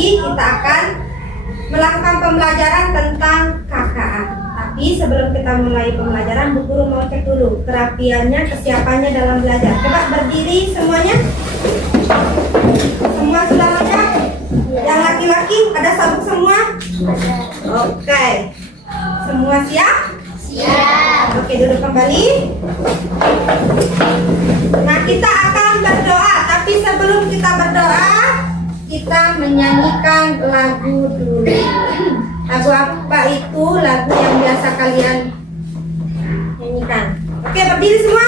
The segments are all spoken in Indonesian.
lagi kita akan melakukan pembelajaran tentang KKA. Tapi sebelum kita mulai pembelajaran, Bu Guru mau cek dulu kerapiannya, kesiapannya dalam belajar. Coba berdiri semuanya. Semua sudah lengkap? Yang laki-laki ada sabuk semua? Oke. Semua siap? Siap. Oke, duduk kembali. Nah, kita akan berdoa. Tapi sebelum kita berdoa, kita menyanyikan lagu dulu. Lagu apa itu? Lagu yang biasa kalian nyanyikan. Oke, berdiri semua.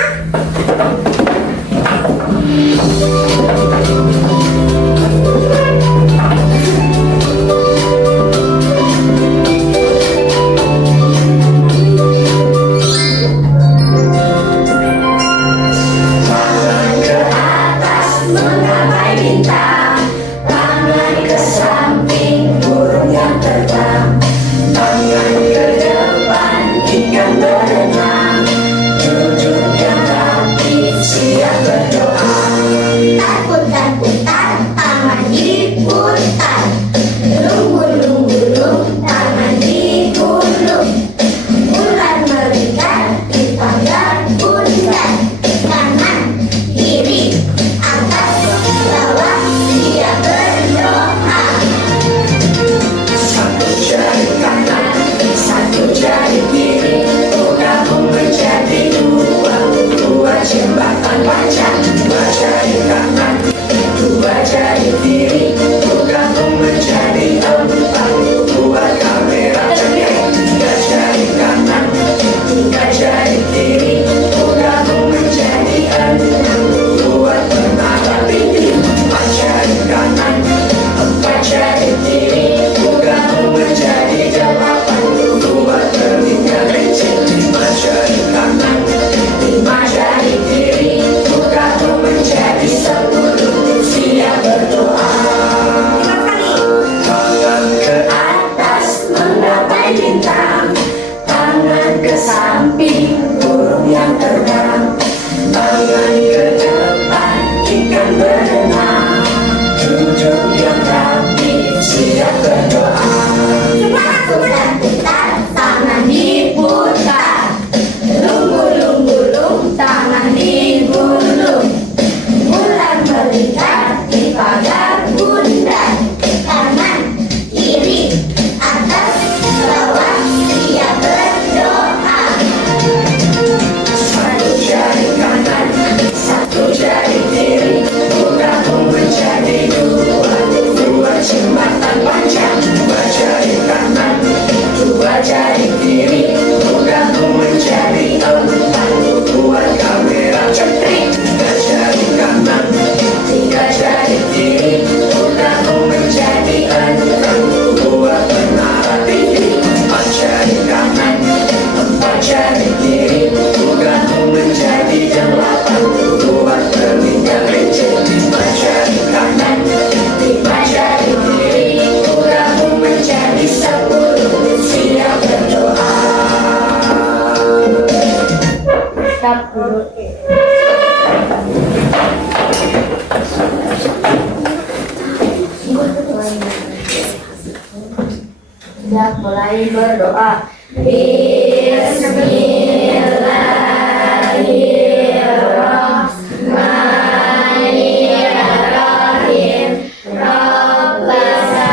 Mulai berdoa. Bismillahirrahmanirrahim. Rabbana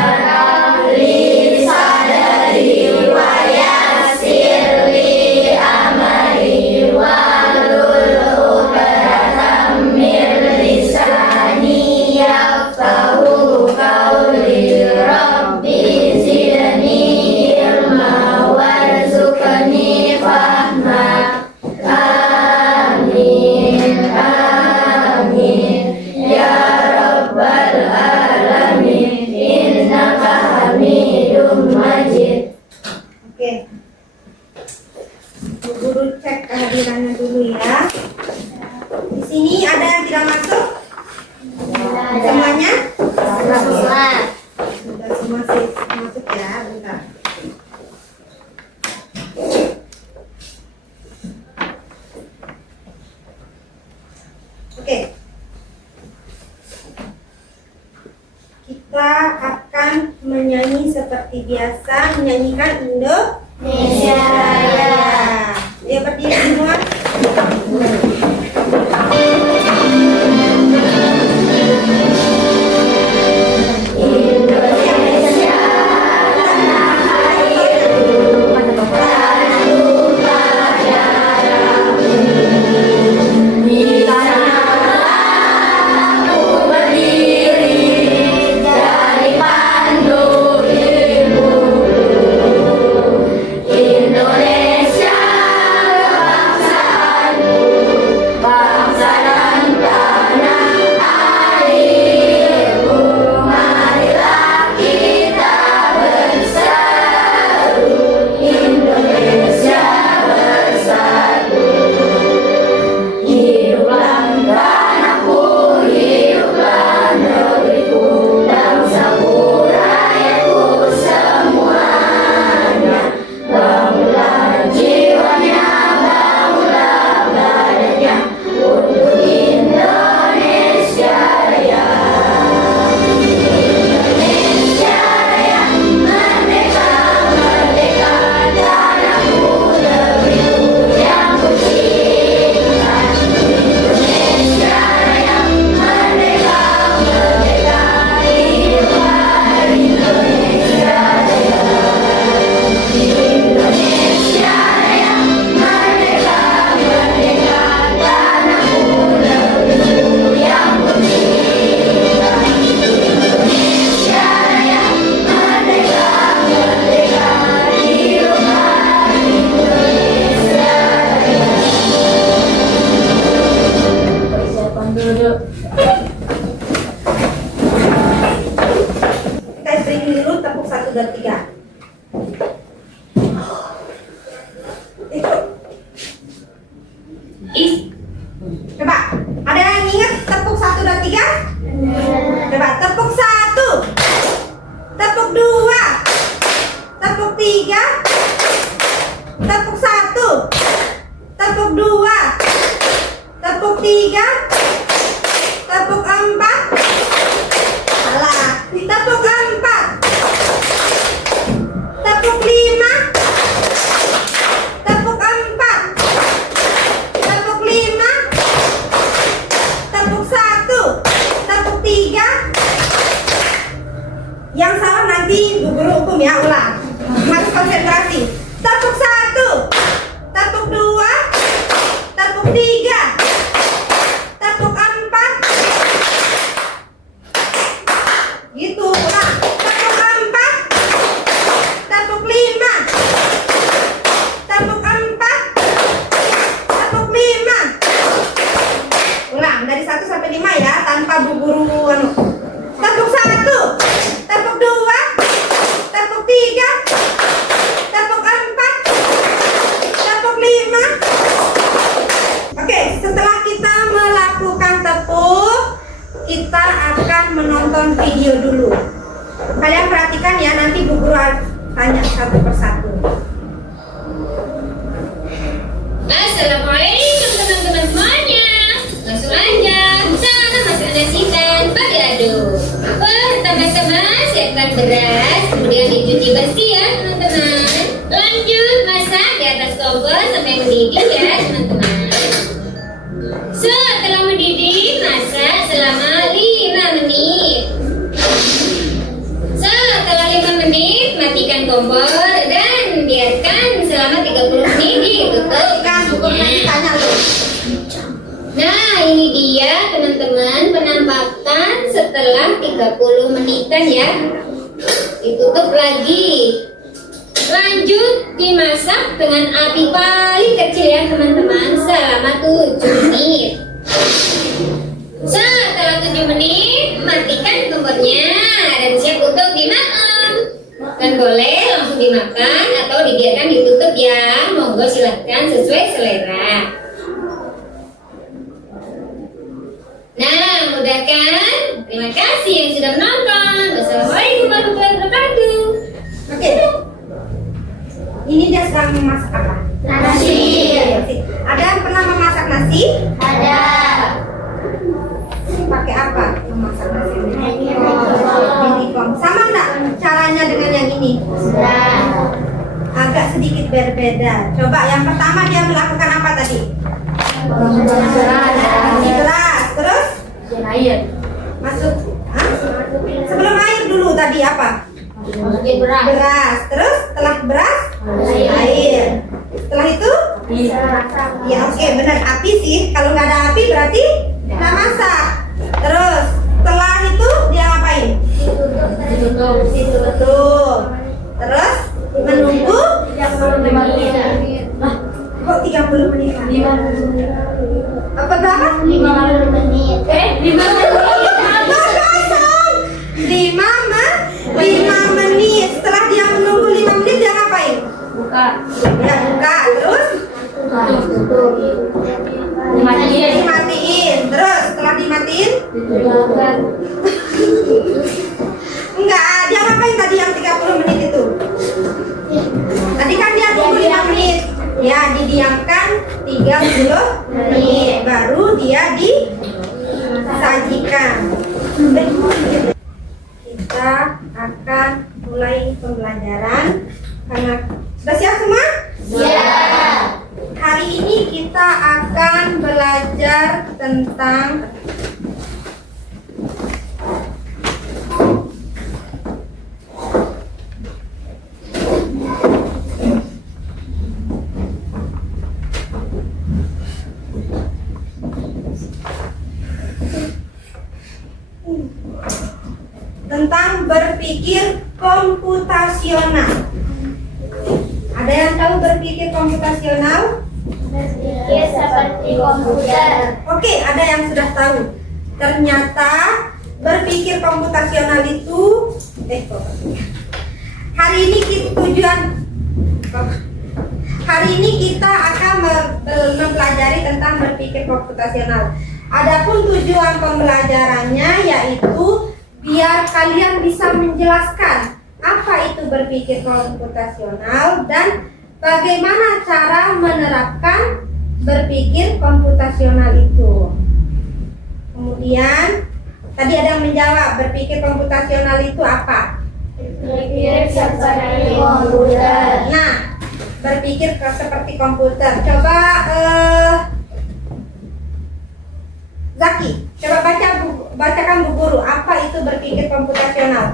li sadri wa yassir li amri wahlul 'uqdatam min lisani yafqahu qawli. Rabbi zidni warzuqni fahma. Amin amin ya rabbal alamin. Innaka hamidum majid. Oke. Bu Guru cek kehadirannya dulu ya. Di sini ada yang tidak masuk? Semuanya? Sudah semua sih masuk ya, bentar. Oke. Kita akan akan menyanyi seperti biasa, menyanyikan Indonesia Raya. Ayo berdiri semua. Indonesia tanah airku, tanah tumpah darahku. Di sanalah aku berdiri, jadi pandu ibuku. Indonesia bangsaku, bangsa dan tanah airku. Marilah kita berseru, Indonesia bersatu. Hiduplah tanahku, hiduplah negeriku, bangsaku, rakyatku semuanya. Bangunlah jiwanya, bangunlah badannya untuk Indonesia Raya. Indonesia Raya, merdeka, merdeka, tanahku, negeriku yang kucinta. Indonesia Raya, merdeka, merdeka, hiduplah Indonesia Raya. Indonesia Raya, merdeka, merdeka, tanahku, negeriku yang kucinta. Indonesia Raya, merdeka, merdeka, hiduplah Indonesia Raya. Persiapan duduk. Kita istriin dulu tepuk 1, 2, 3. Ikut. Coba, ada yang ingat tepuk 1, 2, 3? Coba, tepuk 1, tepuk 2, tepuk 3, tepuk 1, tepuk 2, tepuk 3, tepuk 4, salah, tepuk 4, tepuk 5, tepuk 4, tepuk 5, tepuk 1, tepuk 3. Yang salah nanti bu guru hukum ya, ulang. Harus konsentrasi. Tepuk 1, tepuk 2, tepuk 3, tepuk 4. Gitu, ulang. Tepuk 4, tepuk 5, tepuk 4, tepuk 5. Ulang dari 1 sampai 5 ya, tanpa bu guru anu. Tepuk 1, tepuk 2, tepuk 3, tepuk 4, tepuk 5. Oke, setelah kita melakukan tepuk, kita akan menonton video dulu. Kalian perhatikan ya, nanti bu guru tanya satu persatu. Assalamualaikum teman-teman semuanya. Langsung aja, sana masak nasi dan balado. Pertama-tama siapkan beras, kemudian dicuci bersih ya teman-teman. Lanjut masak di atas kompor sampai mendidih ya teman-teman. Setelah mendidih, masak selama 5 menit. Setelah 5 menit, matikan kompor dan biarkan selama 30 menit ditutup. Kan bu guru nanti tanya loh. Nah, ini dia teman-teman penampakan setelah 30 menitan ya. Ditutup lagi. Lanjut dimasak dengan api paling kecil ya teman-teman selama 7 menit. Setelah 7 menit, matikan kompornya dan siap untuk dimakan. Dan boleh langsung dimakan atau dibiarkan ditutup ya. Monggo silahkan sesuai selera. Nah, mudah kan? Terima kasih yang sudah menonton. Wassalamualaikum warahmatullahi wabarakatuh. Oke. Ini dia sedang memasak apa? Nasi. Ada yang pernah memasak nasi? Ada. Pakai apa memasak nasi? Minipom. Minipom. Sama nggak caranya dengan yang ini? Sudah. Agak sedikit berbeda. Coba yang pertama dia melakukan apa tadi? Beras. Terus Air. masuk. Hah? Sebelum air dulu tadi apa? Masukin beras. Beras. Terus setelah beras air. Setelah itu ya oke benar api sih. Kalau nggak ada api berarti nggak masak. Terus setelah itu dia ngapain? Ditutup. Ditutup. Terus menunggu. 5 menit. Kok 30 menit? 5 menit. Apa berapa? 50 menit. 5 menit. 5 menit. Setelah dia menunggu 5 menit dia ngapain? Buka. Dia buka. Terus Tutup. Dimatiin. dimatiin. Terus setelah dimatiin Ditutup. enggak, dia ngapain tadi yang 30 menit itu? Tadi kan dia tunggu 5 menit. Ya, didiamkan 30 menit baru dia disajikan. Kita akan mulai pembelajaran. Karena sudah siap semua? Siap. Hari ini kita akan belajar tentang berpikir komputasional. Ada yang tahu berpikir komputasional? Berpikir seperti komputer. Oke, ada yang sudah tahu. Ternyata berpikir komputasional itu hari ini kita akan mempelajari tentang berpikir komputasional. Adapun tujuan pembelajarannya yaitu biar kalian bisa menjelaskan apa itu berpikir komputasional dan bagaimana cara menerapkan berpikir komputasional itu. Kemudian tadi ada yang menjawab berpikir komputasional itu apa? Berpikir seperti komputer. Nah, berpikir seperti komputer. Coba Zaki, coba bacakan Bu Guru, apa itu berpikir komputasional?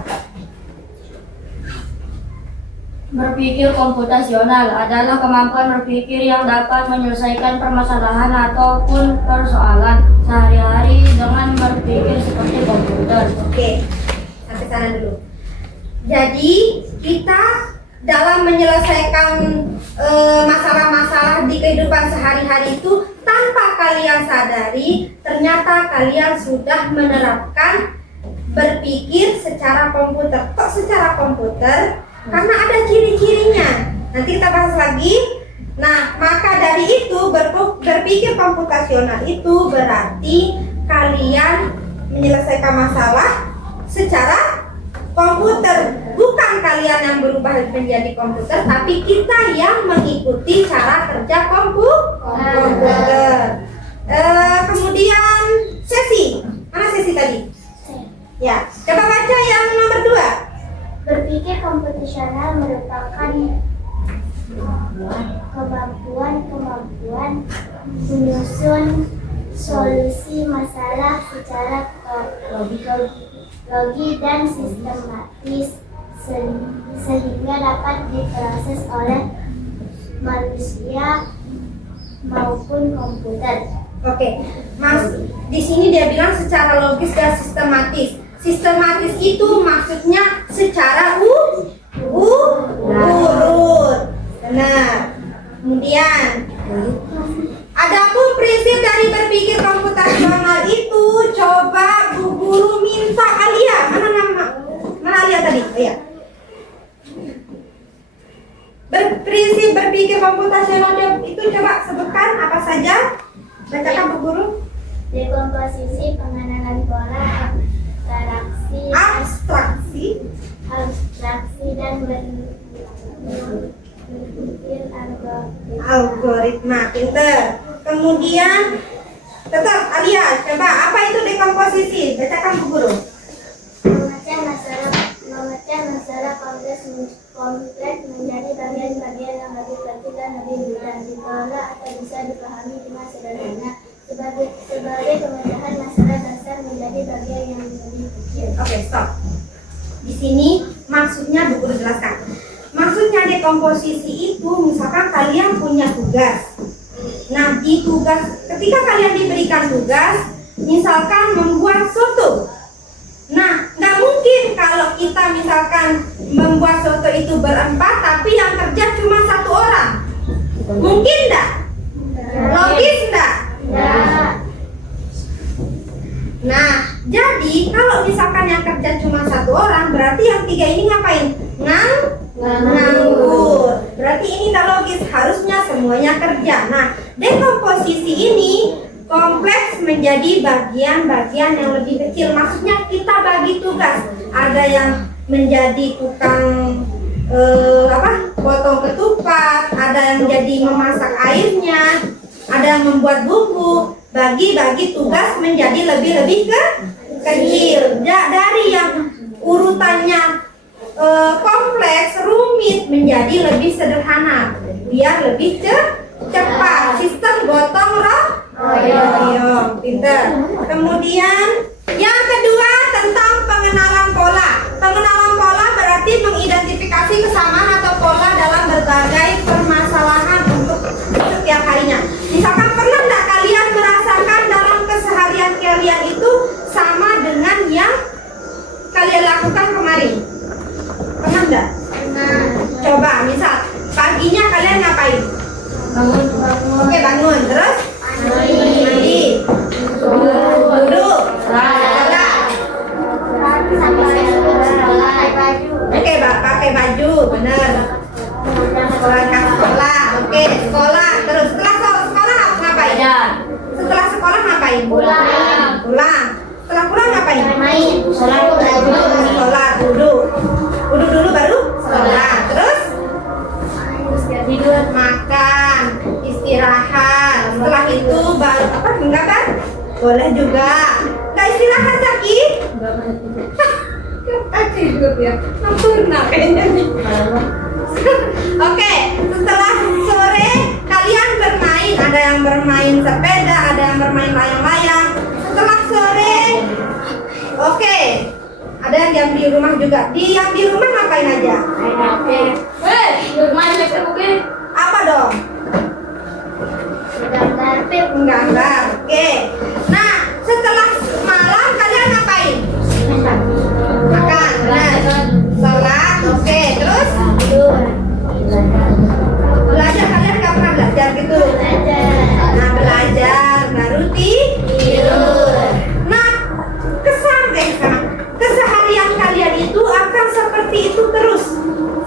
Berpikir komputasional adalah kemampuan berpikir yang dapat menyelesaikan permasalahan ataupun persoalan sehari-hari dengan berpikir seperti komputer. Oke, sampai sana dulu. Jadi kita dalam menyelesaikan masalah-masalah di kehidupan sehari-hari itu tanpa kalian sadari, ternyata kalian sudah menerapkan berpikir secara komputer. Kok secara komputer? Karena ada ciri-cirinya. Nanti kita bahas lagi. Nah, maka dari itu berpikir komputasional itu berarti kalian menyelesaikan masalah secara komputer. Bukan kalian yang berubah menjadi komputer, tapi kita yang mengikuti cara kerja komputer. Kemudian sesi. Mana sesi tadi? Ya, coba baca yang nomor 2. Berpikir komputasional merupakan kemampuan menyusun solusi masalah secara logi dan sistematis sehingga dapat diproses oleh manusia maupun komputer. Oke, Mas, di sini dia bilang secara logis dan sistematis. Sistematis itu maksudnya secara urut. Benar. Kemudian, adapun prinsip dari berpikir komputasional itu, coba Bu Guru minta Alia. Mana Alia tadi? Oh ya. Prinsip berpikir komputasional itu coba sebutkan apa saja? Bacakan Bu Guru. Dekomposisi, pengenalan pola, abstraksi dan berpikir algoritma. Pinter. Kemudian tetap Alia, coba apa itu dekomposisi? Bacakan Bu Guru. memecah kompleks menjadi bagian-bagian yang lebih kecil dan lebih mudah dikelola atau bisa dipahami dengan sederhana. Sebagai pemecahan masalah dasar menjadi bagian yang lebih kecil. Oke, stop. Di sini maksudnya buku dijelaskan. Maksudnya dekomposisi itu misalkan kalian punya tugas. Nah, di tugas ketika kalian diberikan tugas, misalkan membuat soto. Nah, nggak mungkin kalau kita misalkan membuat soto itu berempat, tapi yang kerja cuma 1 orang. Mungkin nggak? Logis nggak? Ya. Nah, jadi kalau misalkan yang kerja cuma 1 orang, berarti yang 3 ini ngapain? Nganggur. Berarti ini tak logis, harusnya semuanya kerja. Nah, dekomposisi ini kompleks menjadi bagian-bagian yang lebih kecil. Maksudnya kita bagi tugas. Ada yang menjadi tukang potong ketupat, ada yang jadi memasak airnya, ada yang membuat bumbu. Bagi-bagi tugas menjadi lebih-lebih kecil. Dari yang urutannya kompleks, rumit menjadi lebih sederhana, biar lebih cepat. Sistem gotong royong, pinter. Kemudian yang kedua tentang pengenalan pola. Pengenalan pola berarti mengidentifikasi kesamaan atau pola dalam berbagai permasalahan untuk setiap harinya. Misalkan pernah nggak kalian merasakan dalam keseharian kalian itu sama dengan yang kalian lakukan kemarin? Pernah nggak? Coba misal paginya kalian ngapain? Bangun. Oke, bangun. Terus mandi, duduk, sholat. Oke, pakai baju, bener. Berangkat sekolah. Oke, sekolah. Terus setelah sekolah ngapain? Setelah sekolah ngapain? Pulang. Setelah pulang ngapain? Main. Sholat, duduk dulu baru sholat. Terus tidur, makan, istirahat. Setelah itu baru enggak? Boleh juga. Nggak istirahat lagi? Tidur ya. Sempurna kayaknya nih. Oke, setelah sore kalian bermain. Ada yang bermain sepeda, ada yang bermain layang-layang. Setelah sore, oke. Ada yang diam di rumah juga. Diam di rumah ngapain aja? Apa dong? Menggambar. Oke. Nah, setelah malam kalian ngapain? Makan. Benar. Sholat. Oke. Terus? Belajar. Kalian nggak pernah belajar gitu? Nah, belajar. Baru tidur. Nah, keseharian kalian itu akan seperti itu terus.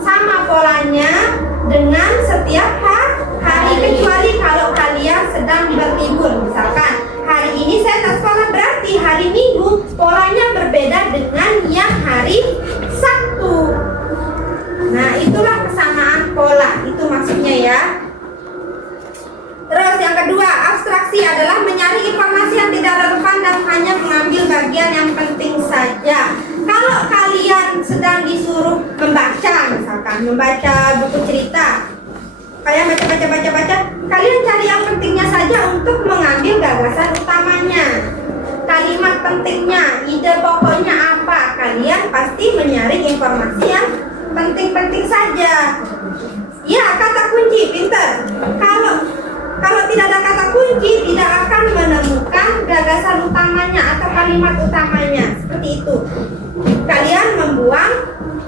Sama polanya dengan setiap hari, kecuali kalau kalian sedang berlibur. Misalkan hari ini saya tak sekolah, berarti hari Minggu polanya berbeda dengan yang hari Sabtu. Nah, itulah kesamaan pola, itu maksudnya ya. Terus yang kedua, abstraksi adalah menyaring informasi yang tidak relevan dan hanya mengambil bagian yang penting saja. Kalau kalian sedang disuruh membaca, misalkan membaca buku cerita, kalian baca, kalian cari yang pentingnya saja untuk mengambil gagasan utamanya, kalimat pentingnya, ide pokoknya apa. Kalian pasti menyaring informasi yang penting-penting saja. Ya, kata kunci, pinter. Kalau tidak ada kata kunci, tidak akan menemukan gagasan utamanya atau kalimat utamanya. Seperti itu. Kalian membuang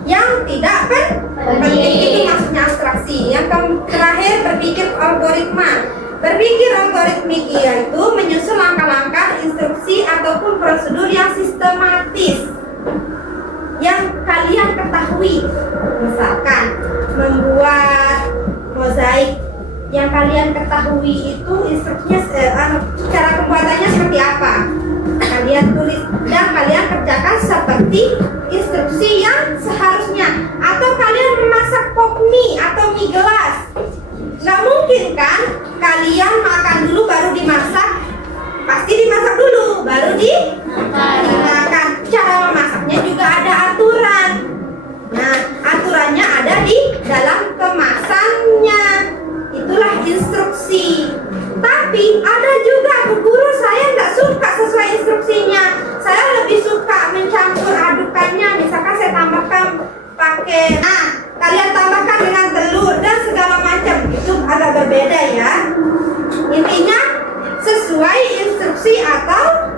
yang tidak penting. Itu maksudnya abstraksi. Yang terakhir, berpikir algoritma. Berpikir algoritmik yaitu menyusun langkah-langkah, instruksi ataupun prosedur yang sistematis yang kalian ketahui. Misalkan membuat mozaik, yang kalian ketahui itu instruksinya, cara pembuatannya seperti apa, kalian tulis dan kalian kerjakan seperti instruksi yang seharusnya. Atau kalian memasak pop mie atau mie gelas, nggak mungkin kan kalian makan dulu baru dimasak. Pasti dimasak dulu baru dimakan. Cara memasaknya juga ada aturan. Nah, aturannya Oke, nah kalian tambahkan dengan telur dan segala macam. Itu agak berbeda ya. Intinya sesuai instruksi atau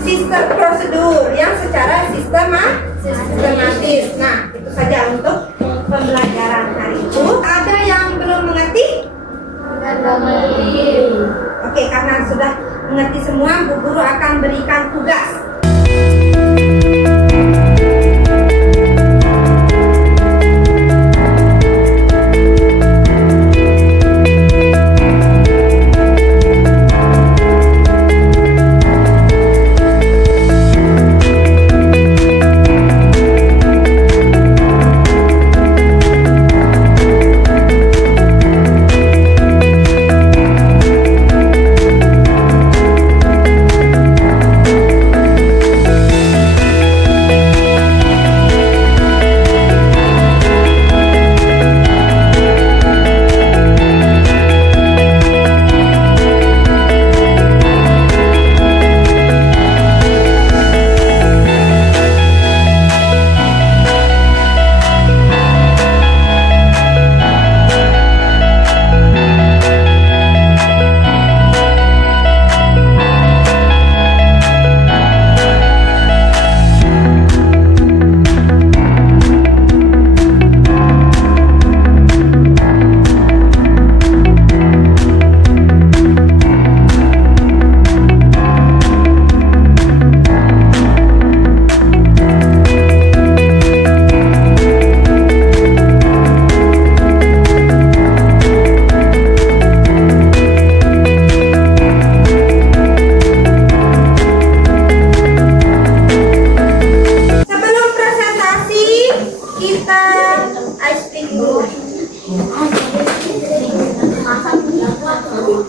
sistem prosedur yang secara sistematis. Nah, itu saja untuk pembelajaran hari itu. Ada yang belum mengerti? Oke, karena sudah mengerti semua, Bu Guru akan berikan tugas.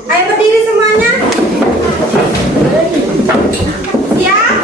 Ayo berdiri semuanya. Siap?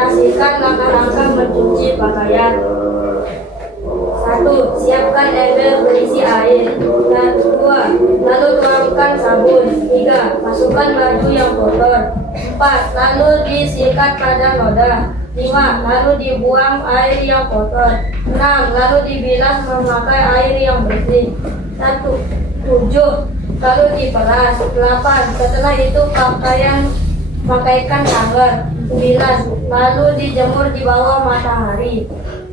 implementasikan langkah-langkah mencuci pakaian. 1. Siapkan ember berisi air. 2. Lalu tuangkan sabun. 3. Masukkan baju yang kotor. 4. Lalu disikat pada noda. 5. Lalu dibuang air yang kotor. 6. Lalu dibilas memakai air yang bersih. 7. Lalu diperas. 8. Setelah itu pakaikan hanger. 9. Lalu dijemur di bawah matahari.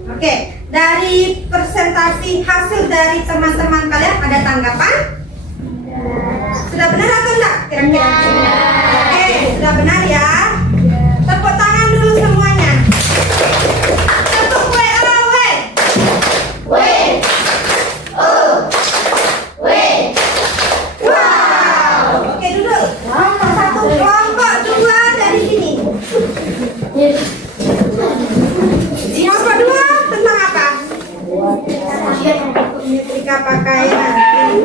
Oke, dari presentasi hasil dari teman-teman kalian ada tanggapan? Sudah benar atau enggak? Kira-kira. Oke, sudah benar ya. Tepuk tangan dulu semuanya. Tepuk W-O-W. Wow. Oke, duduk. Kelompok 1, kelompok 2 dari sini. Kelompok 2 tentang apa? Nyetrika pakaian.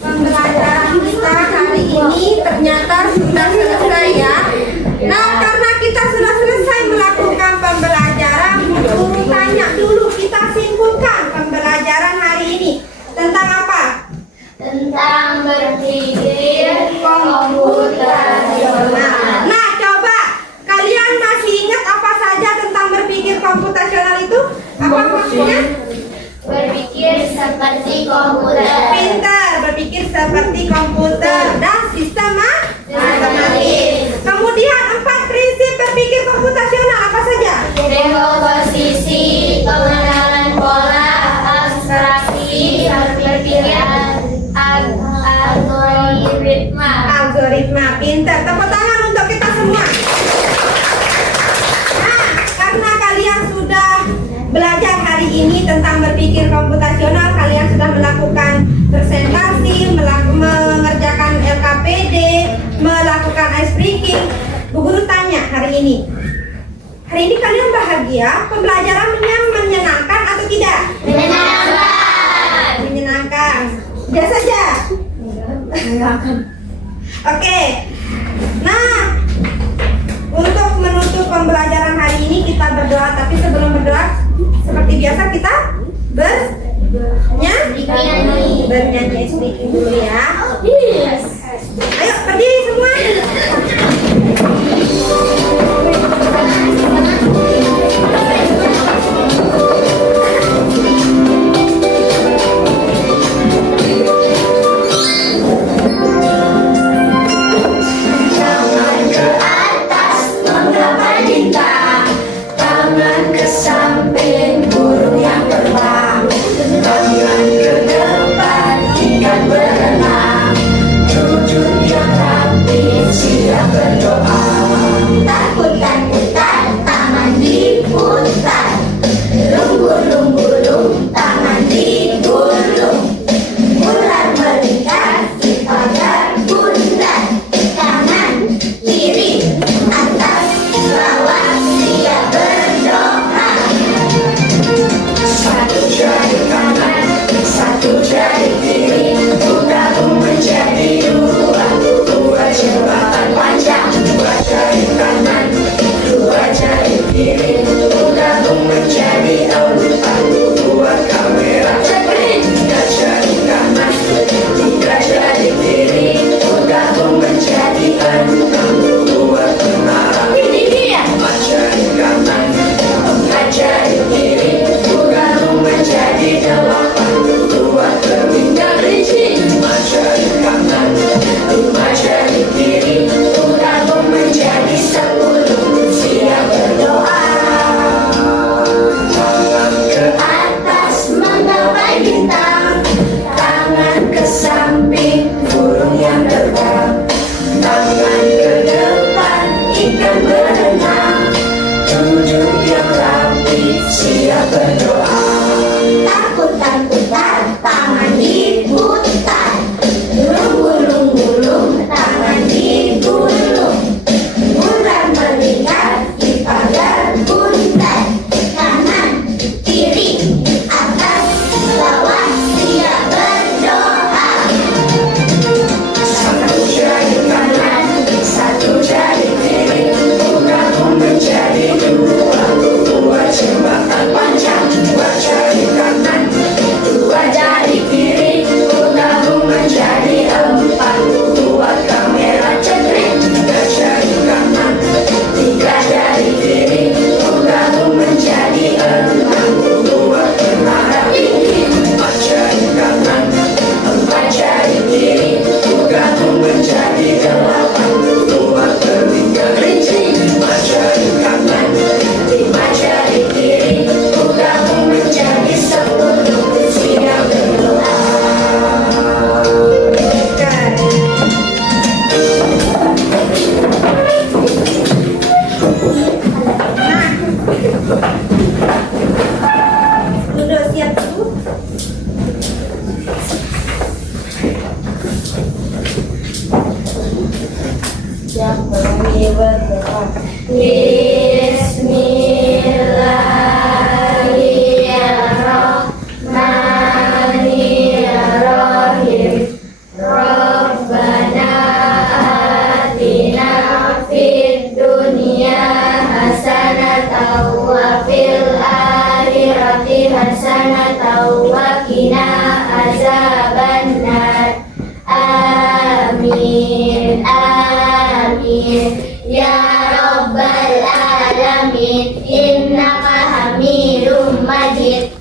Pembelajaran kita hari ini ternyata sudah selesai ya. Nah, karena kita sudah selesai melakukan pembelajaran, guru tanya dulu, kita simpulkan pembelajaran hari ini tentang apa? Tentang berpikir komputasional. Nah, coba kalian masih ingat apa saja tentang berpikir komputasional itu? Apa maksudnya? Berpikir seperti komputer. Pintar, berpikir seperti komputer dan sistem matematis. Kemudian 4 prinsip berpikir komputasional apa saja? Dekomposisi, pengenalan pola, abstraksi, berpikiran, algoritma. Algoritma, pintar. Tepuk tangan untuk kita semua. Nah, karena kalian sudah belajar hari ini tentang berpikir komputasional, kalian sudah melakukan presentasi, mengerjakan LKPD, melakukan ice breaking. Bu Guru tanya hari ini kalian bahagia? Pembelajarannya menyenangkan atau tidak? Menyenangkan. Menyenangkan. Biasa saja. Oke. Nah, untuk menutup pembelajaran hari ini kita berdoa, tapi sebelum berdoa seperti biasa kita bernyanyi speaking dulu ya. Ayo berdiri semua. Tangan ke atas menggapai bintang, tangan ke samping burung yang terbang, tangan ke depan ikan berenang. berdoa. Bismillahirrahmanirrahim. Rabbana atina fid dunya hasanatan wa fil akhirati hasanatan wa qina azabannar. Amin amin ya rabbal alamin innaka hamidum majid.